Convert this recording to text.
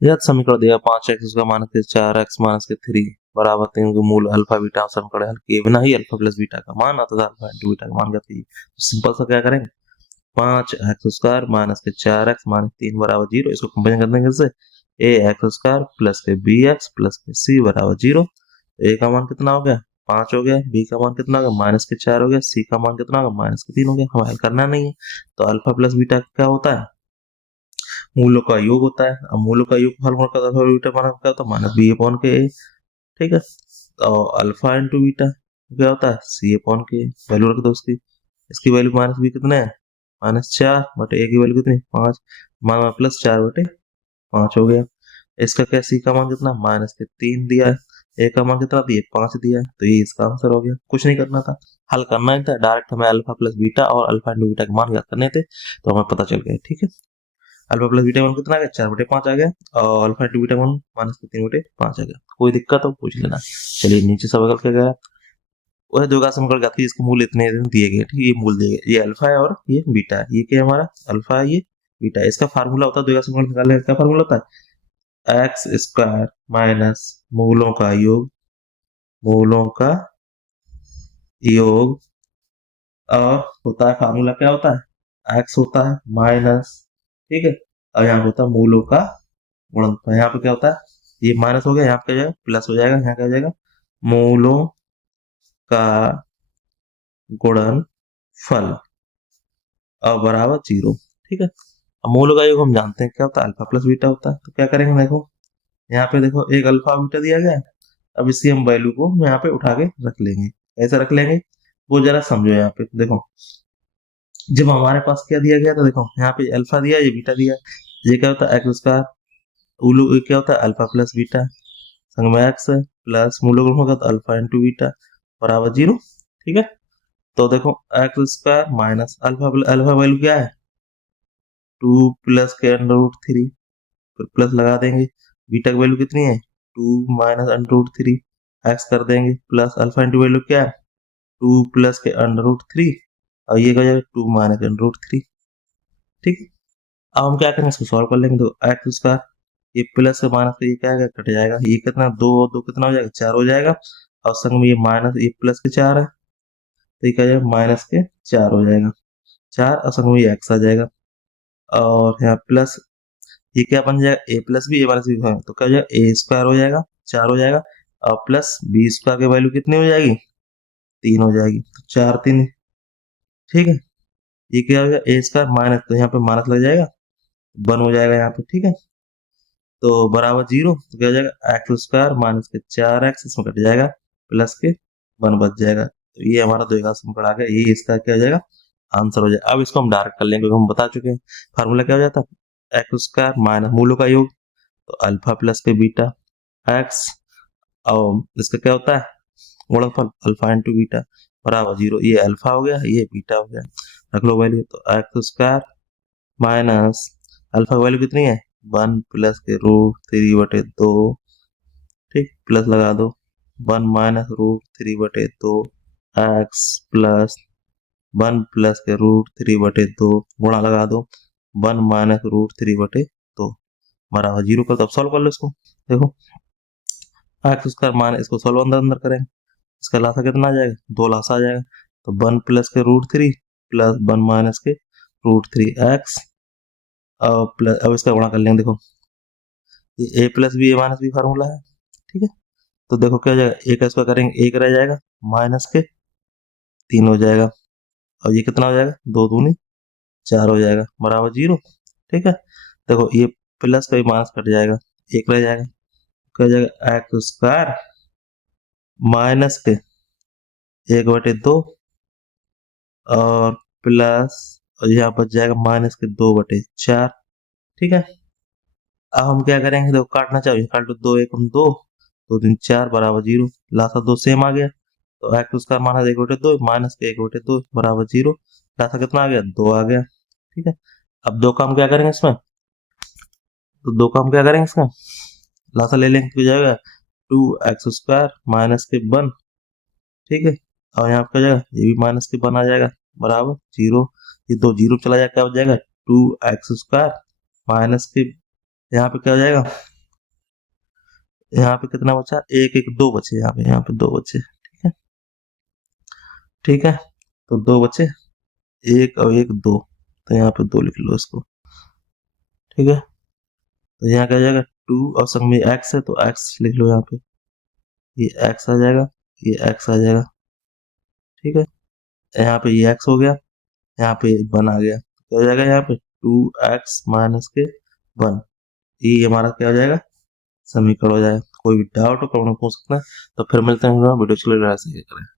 यह समीकरण दिया 5x उसका माइनस के 4x माइनस के 3 बराबर 3 के मूल अल्फा बीटा समीकरण हल किए बिना ही अल्फा प्लस बीटा का मान तथा अल्फा इंटू बीटा का मान ज्ञात कीजिए। तो सिंपल सा क्या करेंगे, 5x² माइनस के 4x माइनस 3 बराबर 0, इसको कंपेयर कर देंगे इससे ax² प्लस के bx प्लस के c बराबर 0। तो a का मान कितना हो गया 5 हो गया, b का मान कितना हो गया माइनस के 4 हो गया, c का मान कितना हो गया माइनस के 3 हो गया। हमें हल करना नहीं है, तो अल्फा प्लस बीटा क्या होता है, मूलों का योग होता है। अब मूलों का योग फॉर्मूला का अल्फा बीटा मान क्या होता है माइनस बी अपॉन के ए, ठीक है। और अल्फा इंटू बीटा क्या होता है सी अपॉन के, वैल्यू रख दो उसकी, इसकी वैल्यू माइनस बी कितने है -4 बटे ए की वैल्यू कितनी 5, मान प्लस 4 बटे 5 हो गया। इसका क्या सी का मान कितना माइनस के 3 दिया है, ए का मान कितना दिया 5 दिया है, तो ये इसका आंसर हो गया। कुछ नहीं करना था, हल करना ही था, डायरेक्ट हमें अल्फा प्लस बीटा और अल्फा इंटू बीटा के मान ज्ञात करने थे, तो हमें पता चल गया। ठीक है, अल्फा प्लस बीटा वन कितना आ गया 4/5 आ गया, और alpha into beta one minus के 3/5 आ गया। कोई दिक्कत हो पूछ लेना। चलिए नीचे सब क्या गया, वह दो का समीकरण ज्ञात कीजिए, इसके मूल इतने दिए गए, ठीक है, ये मूल दिए गए, ये अल्फा है और ये बीटा है। ये क्या है हमारा अल्फा है, ये बीटा है। इसका फार्मूला होता है, दो का समीकरण निकालने का फार्मूला होता है x² माइनस मूलों का योग, मूलों का योग, और होता है फार्मूला क्या होता है x होता है माइनस, ठीक है, और यहाँ होता है मूलों का गुणनफल। यहाँ पे क्या होता है, ये माइनस हो गया, यहाँ पे क्या हो जाएगा प्लस हो जाएगा, यहाँ क्या हो जाएगा मूलों का गुणनफल और बराबर 0। ठीक है, अब मूलों का योग हम जानते हैं क्या होता है अल्फा प्लस बीटा होता है। तो क्या करेंगे, देखो यहाँ पे देखो एक अल्फा बीटा दिया गया है, अब इसकी हम वैल्यू को यहाँ पे उठा के रख लेंगे। ऐसा रख लेंगे, वो जरा समझो। यहाँ पे देखो जब हमारे पास क्या दिया गया था, देखो यहाँ पे अल्फा दिया, ये बीटा दिया, ये क्या होता है x², उलू क्या होता है अल्फा प्लस बीटा, संग में एक्स प्लस मूल होगा तो अल्फा इंटू बीटा बराबर 0। ठीक है, तो देखो x² minus alpha, alpha value क्या है 2 प्लस के √3, फिर प्लस लगा देंगे, बीटा की वैल्यू कितनी है 2 माइनस √3, एक्स कर देंगे प्लस अल्फा इंटू वैल्यू क्या है 2 प्लस के √3, और ये क्या हो जाएगा 2 माइनस √3। ठीक, अब हम क्या करेंगे, इसको सॉल्व कर लेंगे। तो x², ये प्लस से माइनस का ये क्या है कट जाएगा, ये कितना 2 और 2 कितना हो जाएगा 4 हो जाएगा, और संग में ये माइनस, ये प्लस के 4 है, तो ये क्या हो जाएगा माइनस के 4 हो जाएगा, 4 और संग में ये x आ जाएगा, और यहाँ प्लस ये क्या बन जाएगा ए plus B, A minus B, तो क्या हो जाएगा a² हो जाएगा 4 हो जाएगा, और प्लस b² की वैल्यू कितनी हो जाएगी 3 हो जाएगी, तो 4 3। ठीक है, ये क्या हो जाएगा a² माइनस, तो यहाँ पे माइनस लग जाएगा 1 हो जाएगा यहाँ पे। ठीक है, तो बराबर 0, तो क्या हो जाएगा x² माइनस के 4x, इसमें कट जाएगा प्लस के 1 बच जाएगा। तो ये हमारा दो का समीकरण आ गया, ये इसका क्या हो जाएगा आंसर हो जाएगा। अब इसको हम डायरेक्ट कर लेंगे क्योंकि हम बता चुके हैं फार्मूला क्या हो जाता है x² माइनस मूलों का योग, तो अल्फा प्लस के बीटा x, और इसका क्या होता है गुणनफल अल्फा इंटू बीटा बराबर 0। ये अल्फा हो गया, ये बीटा हो गया, रख लो वैल्यू, तो x² माइनस अल्फा वैल्यू कितनी है 1 प्लस के √3/2, ठीक, प्लस लगा दो 1 माइनस √3/2 x प्लस 1 प्लस के √3/2 गुणा लगा दो 1 माइनस √3/2 बराबर 0 कर। तब सॉल्व कर लो इसको, देखो x² माइनस, इसको सॉल्व अंदर अंदर करेंगे, इसका लासा कितना आ जाएगा 2 लासा आ जाएगा, तो 1 प्लस के √3 प्लस 1 माइनस के √3x, और प्लस, अब इसका गुणा कर लेंगे, देखो ये a plus B A minus B formula है। ठीक है, तो देखो क्या हो जाएगा, ए का स्क्वायर करेंगे 1 रह जाएगा, माइनस के 3 हो जाएगा, और ये कितना हो जाएगा 2 दूनी 4 हो जाएगा बराबर 0। ठीक है, देखो ये प्लस का भी माइनस कट जाएगा, 1 रह जाएगा, क्या हो जाएगा x² माइनस के 1/2, और प्लस, और यहाँ बच जाएगा माइनस के 2/4। ठीक है, अब हम क्या करेंगे, देखो काटना चाहिए, काट लो 2 1 2, 2 3 4 बराबर 0, लासा 2 सेम आ गया, तो x² माइनस 1/2 माइनस के 1/2 बराबर 0, लासा कितना आ गया 2 आ गया। ठीक है, अब दो काम क्या करेंगे इसमें, तो दो काम क्या करेंगे इसका लासा ले लेंगे, तो जाएगा 2x² माइनस के 1। ठीक है, और यहाँ पे जाएगा ये भी माइनस के 1 आ जाएगा बराबर 0, ये 2 0 चला जाएगा, क्या हो जाएगा 2x² माइनस के यहाँ पे क्या हो जाएगा, यहाँ पे कितना बचा, एक एक दो बचे, यहाँ पे दो बचे। ठीक है, ठीक है, तो दो बचे, एक और एक दो, तो यहाँ पे दो लिख लो इसको। ठीक है, तो यहाँ क्या हो जाएगा, टू और संग में एक्स है तो एक्स लिख लो यहाँ पे, ये एक्स आ जाएगा, ये एक्स आ जाएगा। ठीक है, यहाँ पे ये एक्स हो गया, यहाँ पे वन आ गया, क्या हो जाएगा यहाँ पे, टू एक्स माइनस के वन, ये हमारा क्या हो जाएगा, समीकरण हो जाएगा। कोई भी डाउट हो कमेंट में पूछ सकते हैं। तो फिर मिलते हैं वीडियो, चलो करें।